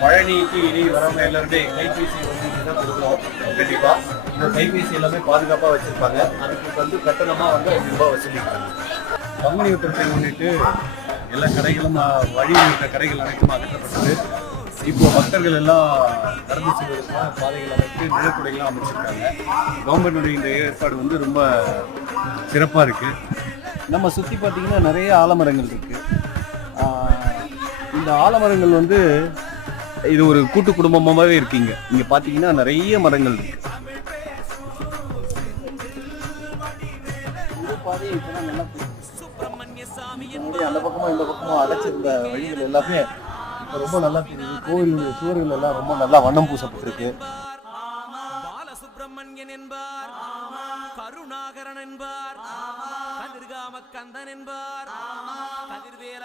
பழனிக்கு இனி வரவங்க எல்லாருமே கைபேசி வசதி தான் கொடுக்குறோம். கண்டிப்பா இந்த கைபேசி எல்லாமே பாதுகாப்பாக வச்சிருப்பாங்க. அதுக்கு வந்து கட்டணமா வந்து 5 ரூபாய் வசூலிக்கிறாங்க. பங்குனி உத்திரத்தை முன்னிட்டு எல்லா கடைகளும் வழியில் இருக்க கடைகள் அனைத்தும் அகற்றப்பட்டது. இப்போ பக்தர்கள் எல்லாம் கடந்து செல்வதற்கான பாதைகள் அமைத்து நிலக்குடைகளாம் அமைச்சிருக்காங்க. கவர்மெண்டுடைய இந்த ஏற்பாடு வந்து ரொம்ப சிறப்பாக இருக்கு. நம்ம சுற்றி பார்த்தீங்கன்னா நிறைய ஆலமரங்கள் இருக்கு. இந்த ஆலமரங்கள் வந்து இது ஒரு கூட்டு குடும்பமாகவே இருக்கீங்க. இங்க பார்த்தீங்கன்னா நிறைய மரங்கள் இருக்கு. அந்த பக்கமும் இந்த பக்கமும் அடைச்சிருந்த வழிகள் எல்லாமே ரொம்ப நல்லா தெரியுது. கோவிலுடைய சுவர்கள் எல்லாம் ரொம்ப நல்லா வண்ணம் பூசப்பட்டிருக்கு. பாலசுப்ரமணியன் என்பார், கருணாகரன் என்பார், கதிர்காம கந்தன் என்பார், கதிர்வேல